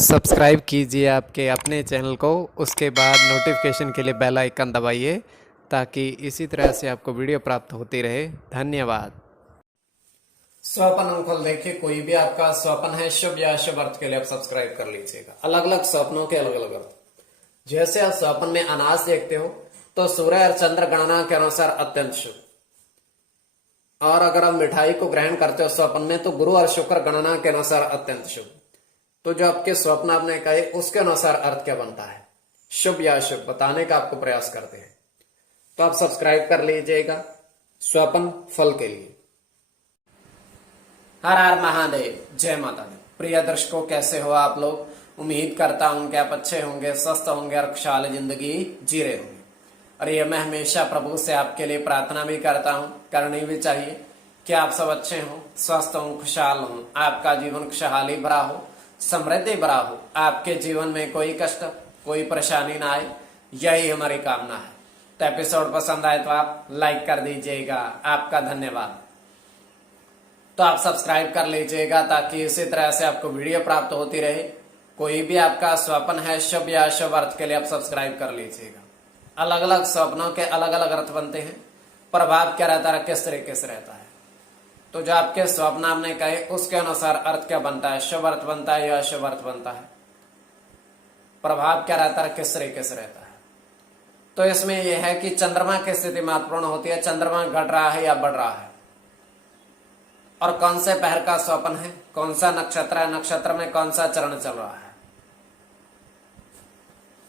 Subscribe कीजिए आपके अपने चैनल को, उसके बाद नोटिफिकेशन के लिए बेल आइकन दबाइए ताकि इसी तरह से आपको वीडियो प्राप्त होती रहे। धन्यवाद। स्वपन अंकल देखिए, कोई भी आपका स्वपन है शुभ या अशुभ अर्थ के लिए आप सब्सक्राइब कर लीजिएगा। अलग अलग स्वप्नों के अलग अलग अर्थ। जैसे आप स्वप्न में अनाज देखते हो तो सूर्य और चंद्र गणना के अनुसार अत्यंत शुभ, और अगर आप मिठाई को ग्रहण करते हो स्वप्न में तो गुरु और शुक्र गणना के अनुसार अत्यंत शुभ। तो जो आपके स्वप्न आपने कहे उसके अनुसार अर्थ क्या बनता है, शुभ या अशुभ, बताने का आपको प्रयास करते हैं। तो आप सब्सक्राइब कर लीजिएगा स्वप्न फल के लिए। हर हर महादेव, जय माता दी। प्रिय दर्शकों, कैसे हो आप लोग? उम्मीद करता हूं कि आप अच्छे होंगे, स्वस्थ होंगे और खुशहाल जिंदगी जी रहे होंगे। और ये मैं हमेशा प्रभु से आपके लिए प्रार्थना भी करता हूं, करनी भी चाहिए कि आप सब अच्छे हों, स्वस्थ हों, खुशहाल हों, आपका जीवन खुशहाली भरा हो, समृद्धि भरा हो, आपके जीवन में कोई कष्ट कोई परेशानी ना आए, यही हमारी कामना है। तो एपिसोड पसंद आए तो आप लाइक कर दीजिएगा, आपका धन्यवाद। तो आप सब्सक्राइब कर लीजिएगा ताकि इसी तरह से आपको वीडियो प्राप्त होती रहे। कोई भी आपका स्वप्न है शुभ या अशुभ अर्थ के लिए आप सब्सक्राइब कर लीजिएगा। अलग अलग स्वप्नों के अलग अलग अर्थ बनते हैं, प्रभाव क्या रहता है, किस तरीके से रहता है। तो जो आपके स्वप्न आपने कहे उसके अनुसार अर्थ क्या बनता है, शुभ अर्थ बनता है या अशुभ अर्थ बनता है, प्रभाव क्या रहता है, किस तरीके से रहता है। तो इसमें यह है कि चंद्रमा की स्थिति महत्वपूर्ण होती है, चंद्रमा घट रहा है या बढ़ रहा है, और कौन से पहर का स्वप्न है, कौन सा नक्षत्र है, नक्षत्र में कौन सा चरण चल रहा है।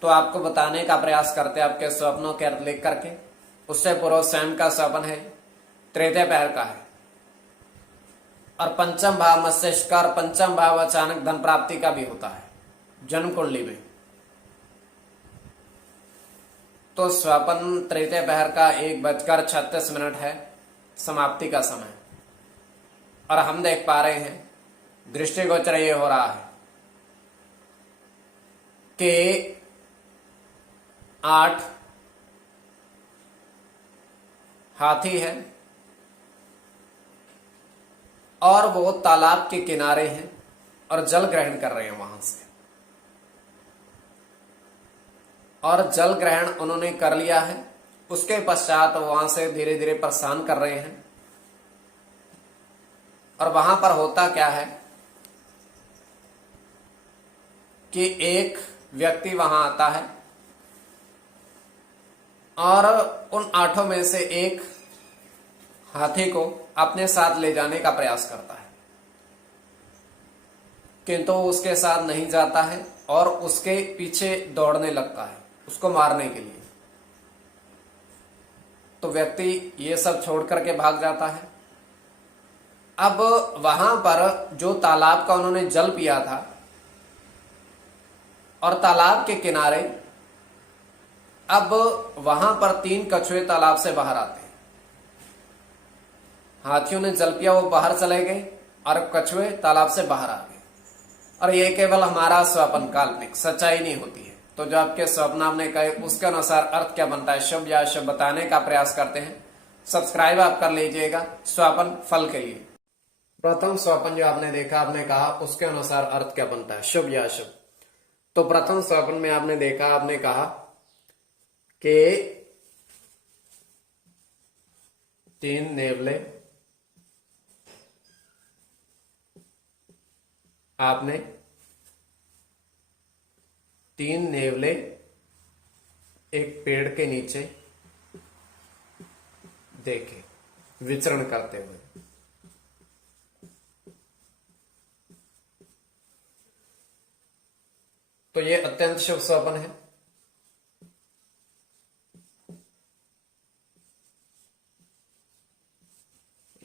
तो आपको बताने का प्रयास करते हैं आपके स्वप्नों के अर्थ लिख करके। उससे पूर्व स्वयं का स्वप्न है, तृतीय पहर का है, और पंचम भाव मस्तिष्क का, और पंचम भाव अचानक धन प्राप्ति का भी होता है जन्म कुंडली में। तो स्वप्न तृतीय पहर का 1:36 है समाप्ति का समय, और हम देख पा रहे हैं दृष्टिगोचर ये हो रहा है कि 8 हाथी है और वो तालाब के किनारे हैं और जल ग्रहण कर रहे हैं वहां से, और जल ग्रहण उन्होंने कर लिया है। उसके पश्चात वहां से धीरे धीरे प्रस्थान कर रहे हैं। और वहां पर होता क्या है कि एक व्यक्ति वहां आता है और उन 8 में से एक हाथी को अपने साथ ले जाने का प्रयास करता है, किंतु उसके साथ नहीं जाता है और उसके पीछे दौड़ने लगता है उसको मारने के लिए। तो व्यक्ति ये सब छोड़ करके भाग जाता है। अब वहां पर जो तालाब का उन्होंने जल पिया था, और तालाब के किनारे अब वहां पर 3 कछुए तालाब से बाहर आते हैं। हाथियों ने जल पिया, वो बाहर चले गए, और कछुए तालाब से बाहर आ गए। और ये केवल हमारा स्वप्न, काल्पनिक, सच्चाई नहीं होती है। तो जो आपके स्वप्न आपने कहे उसके अनुसार अर्थ क्या बनता है, शुभ या अशुभ, बताने का प्रयास करते हैं। सब्सक्राइब आप कर लीजिएगा स्वप्न फल के लिए। प्रथम स्वप्न जो आपने देखा, आपने कहा उसके अनुसार अर्थ क्या बनता है, शुभ या अशुभ। तो प्रथम स्वप्न में आपने देखा, आपने कहा कि 3 नेवले आपने 3 नेवले एक पेड़ के नीचे देखे विचरण करते हुए। तो ये अत्यंत शुभ स्वप्न है।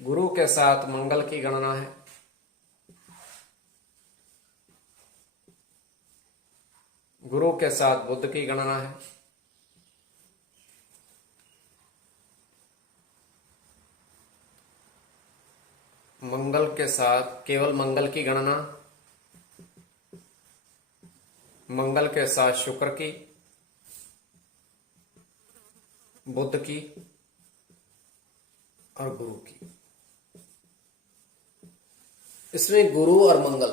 गुरु के साथ मंगल की गणना है, गुरु के साथ बुध की गणना है, मंगल के साथ केवल मंगल की गणना, मंगल के साथ शुक्र की, बुध की और गुरु की। इसमें गुरु और मंगल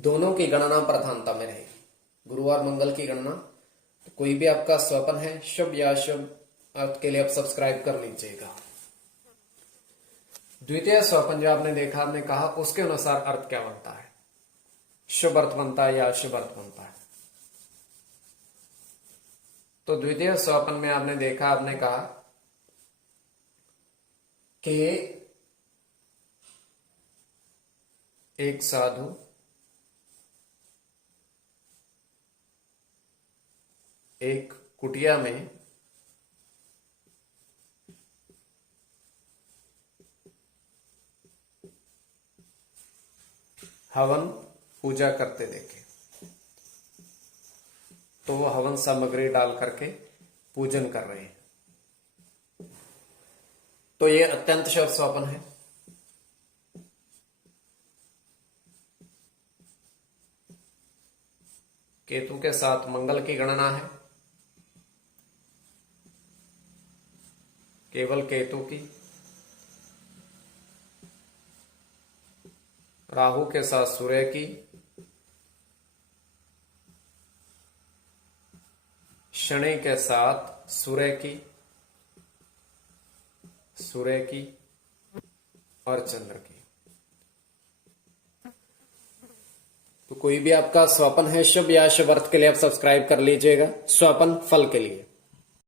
दोनों की गणना प्रधानता में रहेगी, गुरु और मंगल की गणना। तो कोई भी आपका स्वप्न है शुभ या अशुभ, अर्थ के लिए आप सब्सक्राइब कर लीजिएगा। द्वितीय स्वप्न जो आपने देखा, आपने कहा उसके अनुसार अर्थ क्या बनता है, शुभ अर्थ बनता है या अशुभ अर्थ बनता है। तो द्वितीय स्वप्न में आपने देखा, आपने कहा कि एक साधु एक कुटिया में हवन पूजा करते देखे। तो वो हवन सामग्री डाल करके पूजन कर रहे हैं। तो ये अत्यंत शुभ स्वप्न है। केतु के साथ मंगल की गणना है, केवल केतु की। राहु के साथ सूर्य की, शनि के साथ सूर्य की और चंद्र की। तो कोई भी आपका स्वप्न है शुभ या अशुभ, अर्थ के लिए आप सब्सक्राइब कर लीजिएगा। स्वप्न फल के लिए